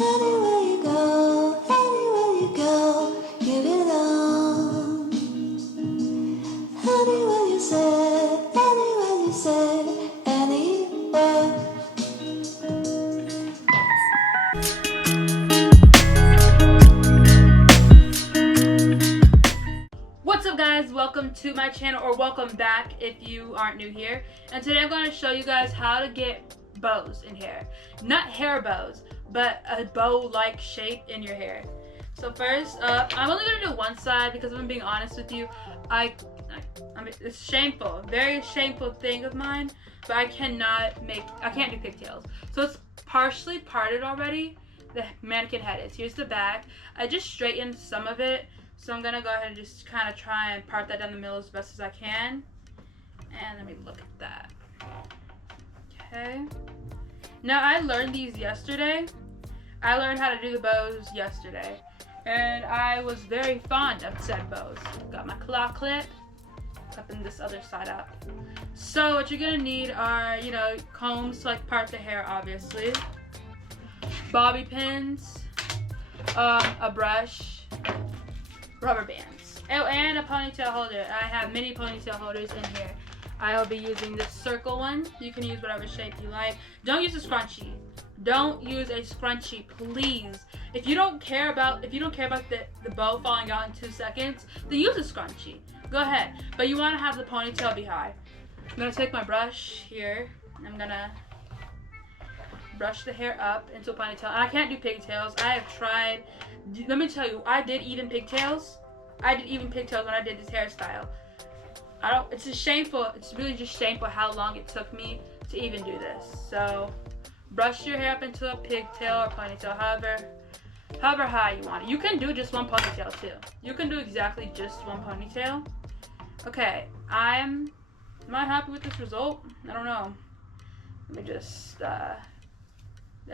Anywhere you go, give it on. Anywhere you say, anywhere. What's up guys, welcome to my channel, or welcome back if you aren't new here. And today I'm going to show you guys how to get bows in hair. Not hair bows, but a bow-like shape in your hair. So first up, I'm only going to do one side because if I'm being honest with you, I mean, it's shameful, very shameful thing of mine, but I can't do pigtails. So it's partially parted already, the mannequin head is. Here's the back. I just straightened some of it. So I'm gonna go ahead and just kind of try and part that down the middle as best as I can. And let me look at that. Okay. Now I learned these yesterday. I learned how to do the bows yesterday. And I was very fond of said bows. Got my claw clip. Clipping this other side up. So what you're gonna need are, combs to part the hair, obviously. Bobby pins. A brush. Rubber bands. Oh, and a ponytail holder. I have many ponytail holders in here. I'll be using this circle one. You can use whatever shape you like. Don't use a scrunchie. Don't use a scrunchie, please. If you don't care about the bow falling out in 2 seconds, then use a scrunchie. Go ahead. But you want to have the ponytail be high. I'm gonna take my brush here and I'm gonna brush the hair up into a ponytail. And I can't do pigtails. I have tried. Let me tell you, I did even pigtails. I did even pigtails when I did this hairstyle. It's just shameful. It's really just shameful how long it took me to even do this. So brush your hair up into a pigtail or ponytail, however high you want it. You can do just one ponytail too. You can do exactly just one ponytail. Okay, am I happy with this result? I don't know. Let me just, there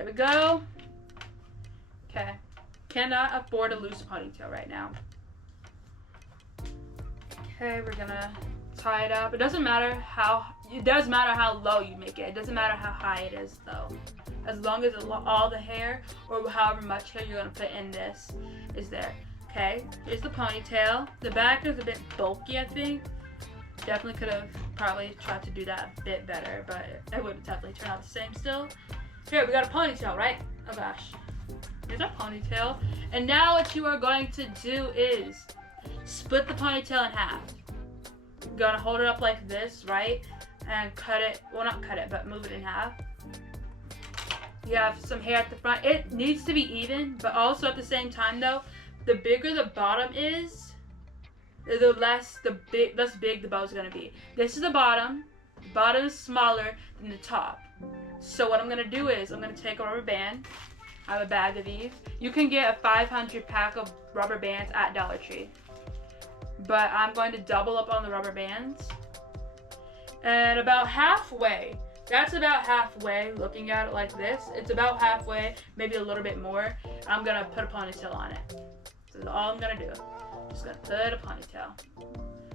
we go. Okay. Cannot afford a loose ponytail right now. Okay, we're gonna tie it up. It does matter how low you make it. It doesn't matter how high it is though. As long as all the hair or however much hair you're gonna put in this is there. Okay, here's the ponytail. The back is a bit bulky, I think. Definitely could have probably tried to do that a bit better, but it would definitely turn out the same still. Here, we got a ponytail, right? Oh gosh. Here's our ponytail. And now what you are going to do is split the ponytail in half. You're gonna hold it up like this, right? And cut it, well not cut it, but move it in half. You have some hair at the front. It needs to be even, but also at the same time though, the bigger the bottom is, the less big the bow is gonna be. This is the bottom. The bottom is smaller than the top. So what I'm gonna do is I'm gonna take a rubber band. I have a bag of these. You can get a 500 pack of rubber bands at Dollar Tree. But I'm going to double up on the rubber bands. And about halfway, that's about halfway, looking at it like this. It's about halfway, maybe a little bit more. I'm gonna put a ponytail on it. So that's all I'm gonna do. Just gonna put a ponytail.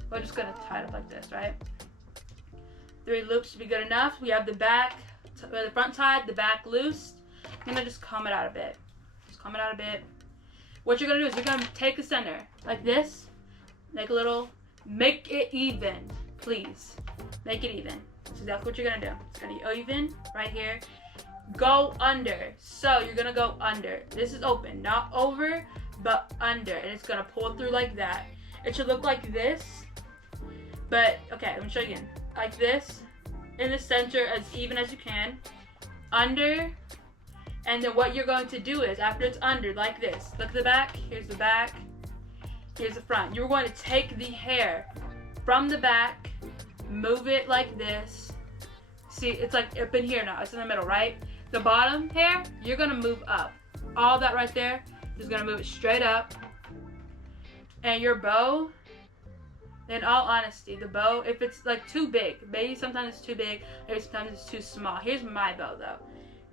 We're just gonna tie it up like this, right? 3 loops should be good enough. We have the front tied, the back loose. I'm gonna just comb it out a bit. Just comb it out a bit. What you're gonna do is you're gonna take the center like this. Make it even, please. Make it even. So that's what you're gonna do. It's gonna be even right here. Go under. So you're gonna go under. This is open, not over, but under. And it's gonna pull through like that. It should look like this. But, okay, let me show you again. Like this. In the center, as even as you can. Under. And then what you're going to do is, after it's under, like this. Look at the back. Here's the back. Here's the front. You're going to take the hair from the back, move it like this. See, it's like up in here now. It's in the middle, right? The bottom hair, you're going to move up. All that right there, is going to move it straight up. And your bow, in all honesty, the bow, if it's like too big, maybe sometimes it's too big, maybe sometimes it's too small. Here's my bow though.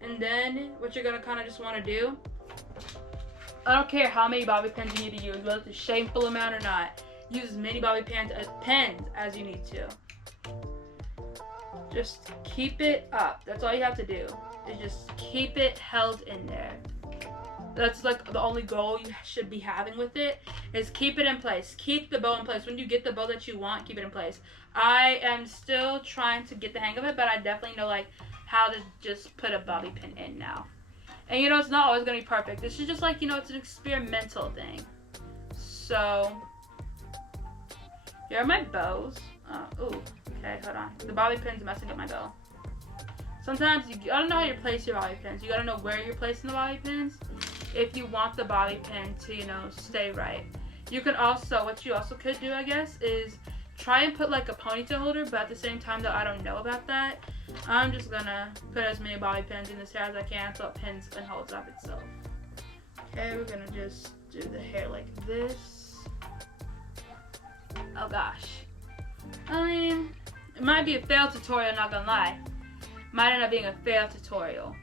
And then what you're gonna kind of just want to do, I don't care how many bobby pins you need to use, whether it's a shameful amount or not, use as many bobby pins as you need to. Just keep it up. That's all you have to do, is just keep it held in there. That's like the only goal you should be having with it, is keep it in place. Keep the bow in place. When you get the bow that you want, keep it in place. I am still trying to get the hang of it, but I definitely know like how to just put a bobby pin in now. And you know, it's not always gonna be perfect. This is just like, you know, it's an experimental thing. So here are my bows. Ooh, okay, hold on. The bobby pin's messing up my bow. Sometimes you gotta know how you place your bobby pins. You gotta know where you're placing the bobby pins if you want the bobby pin to, you know, stay right. You can also, what you also could do, I guess, is try and put like a ponytail holder, but at the same time though, I don't know about that. I'm just gonna put as many bobby pins in this hair as I can so it pins and holds up itself. Okay, we're gonna just do the hair like this. Oh gosh. I mean, it might be a fail tutorial, not gonna lie. Might end up being a fail tutorial.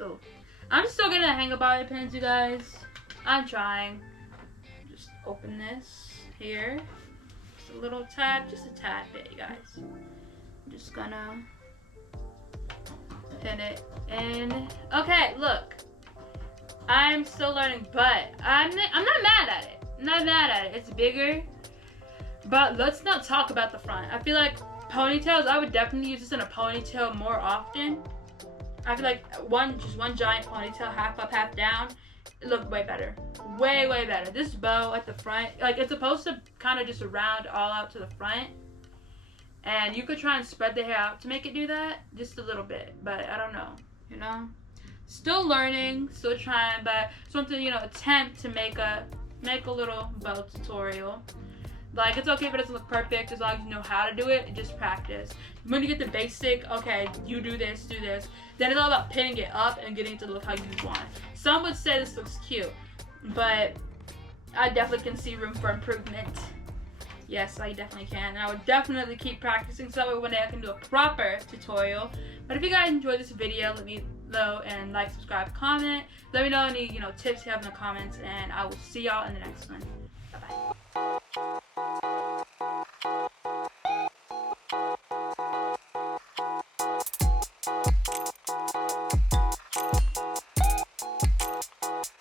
Ooh. I'm still getting the hang of bobby pins, you guys. I'm trying. Just open this here. Just a little tad, just a tad bit, you guys. I'm just gonna pin it in. Okay, look. I'm still learning, but I'm not mad at it. I'm not mad at it. It's bigger. But let's not talk about the front. I feel like ponytails, I would definitely use this in a ponytail more often. I feel like just one giant ponytail, half up, half down, it looked way better. Way, way better. This bow at the front, like it's supposed to kind of just round all out to the front. And you could try and spread the hair out to make it do that, just a little bit. But I don't know, you know? Still learning, still trying, but something, you know, attempt to make a little bow tutorial. Like, it's okay if it doesn't look perfect as long as you know how to do it and just practice. When you get the basic, okay, you do this, then it's all about pinning it up and getting it to look how you want. Some would say this looks cute, but I definitely can see room for improvement. Yes, I definitely can. And I would definitely keep practicing so that way one day I can do a proper tutorial. But if you guys enjoyed this video, let me know and like, subscribe, comment. Let me know any, you know, tips you have in the comments, and I will see y'all in the next one. Bye-bye.